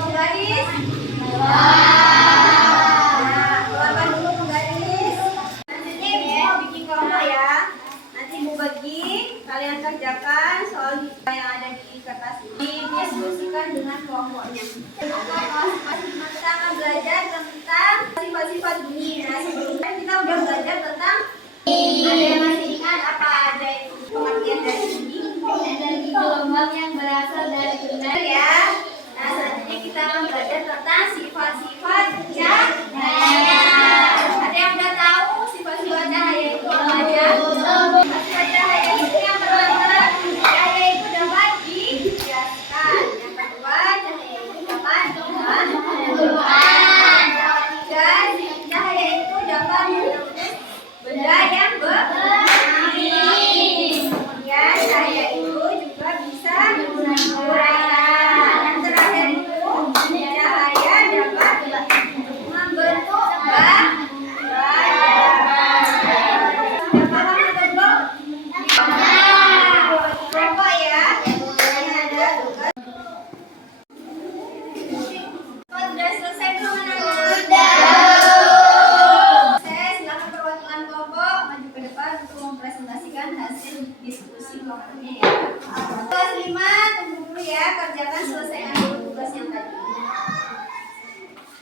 menggaris? Keluarkan dulu menggaris. Nanti mau bikin kelompok ya. Nanti Bu bagi, kalian kerjakan soal yang ada di kertas ini, diskusikan dengan kelompoknya. Kita akan belajar tentang sifat-sifat bunyi. Nah, sebelumnya kita udah belajar tentang ada yang masih ingat apa aja itu pengertian dari bunyi? Energi gelombang yang berasal dari benda Ya. Nah, selanjutnya kita akan belajar tentang sifat-sifat cahaya. Ada yang udah tahu sifat-sifat cahaya itu apa aja? Sifat cahaya itu yang pertama, cahaya itu dapat dibiaskan. Yang kedua, cahaya itu dapat dibuat. Yang ketiga, cahaya itu dapat menembus benda yang berapi. Kemudian cahaya itu juga bisa menguraikan. Yang terakhir itu cahaya dapat membentuk bayangan. Sudah paham atau belum? Kelompok ya. Ini ada tugas. Sudah selesai belum anak-anak? Silakan perwakilan kelompok maju ke depan untuk mempresentasikan hasil diskusi kelompoknya ya. Kelas 5 tunggu dulu ya, kerjakan selesaikan dulu tugas yang tadi.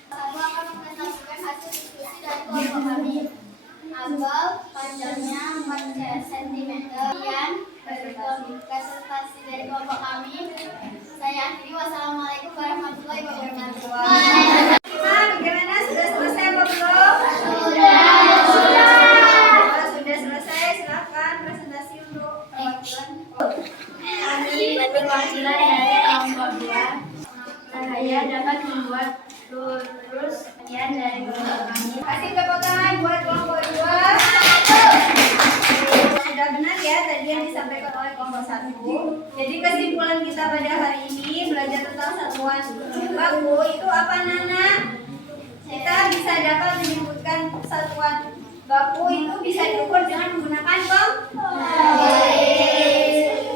Aku akan mempresentasikan hasil diskusi dari kelompok kami. Apel panjangnya 4 cm. Kemudian presentasi dari kelompok kami. Saya akhiri. Wassalamualaikum warahmatullahi wabarakatuh. Bagaimana? Sudah selesai apa belum? Kalau sudah selesai, silakan presentasi untuk perwakilan. Kami perwakilan dari kelompok 2. Cahaya dapat membuat lurus bagian dari kelompok kami. Kasih tepuk tangan buat kelompok 2. Sudah benar ya tadi yang disampaikan oleh kelompok 1. Jadi kesimpulan kita pada hari ini belajar tentang satuan baku itu apa Nana? Kita bisa dapat menyebutkan satuan baku itu bisa diukur dengan menggunakan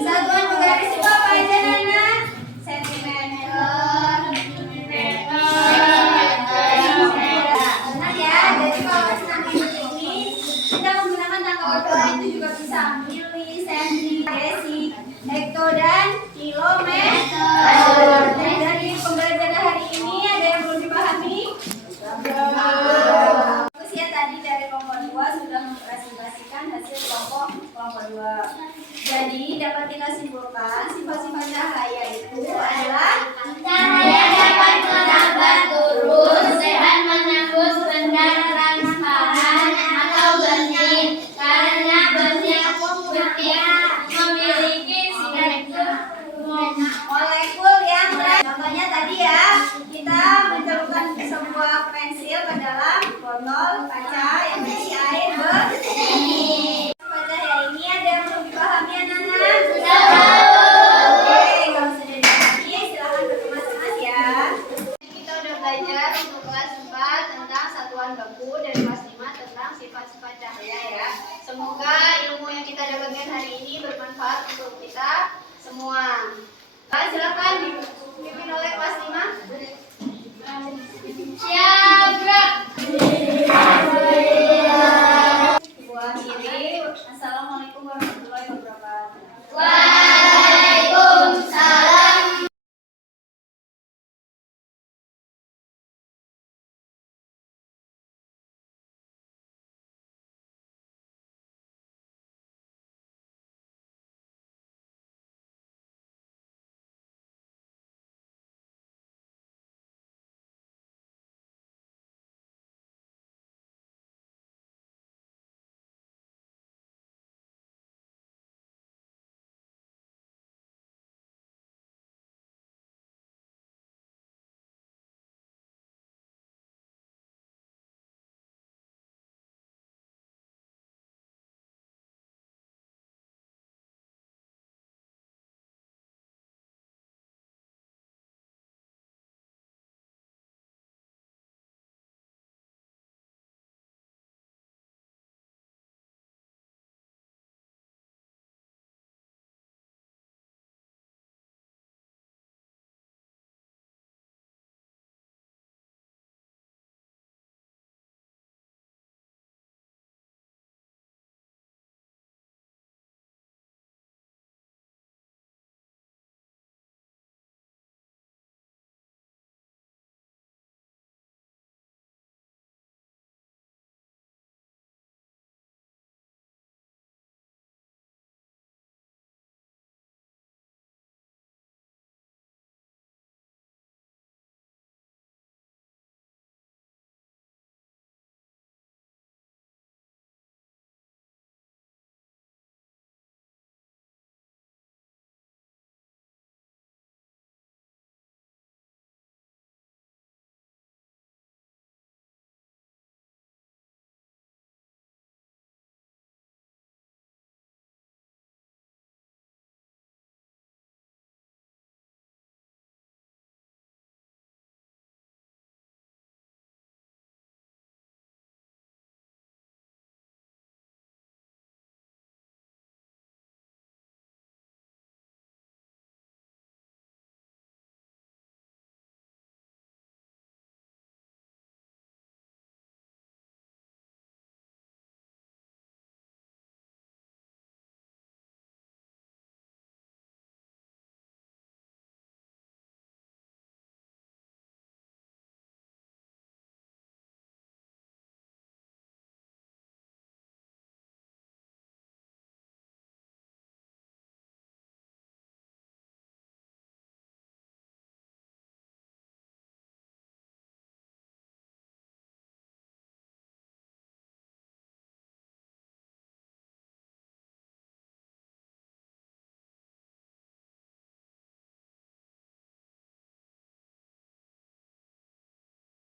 satuan penggaris itu apa aja Nana? Sentimeter, milimeter. Benar ya. Jadi kalau nanti ini kita menggunakan tanggal waktu itu juga bisa mili, senti, desi, hekto dan kilometer. Nah, dari pembelajaran hari ini ada yang belum dipahami? Bagus ya, tadi dari kelompok 2 sudah mempresentasikan hasil kelompok 2. Jadi dapat kita simpulkan sifat-sifat cahaya itu adalah Cahaya dapat merambat lurus, sehat menembus benda transparan atau bersih. Karena bersih putih memiliki molekul yang lain. Contohnya tadi ya, kita mencelupkan sebuah pensil ke dalam botol kaca yang berisi air bersih. Cahaya ini ada yang belum dipahami anak-anak? Oke, kalau sudah dipahami silakan berkemas-kemas ya. Kita udah belajar untuk kelas 4 tentang satuan baku dan kelas 5 tentang sifat-sifat cahaya ya. Semoga ilmu yang kita dapatkan hari ini bermanfaat untuk kita semua. Silakan dipimpin oleh kelas 5. siap.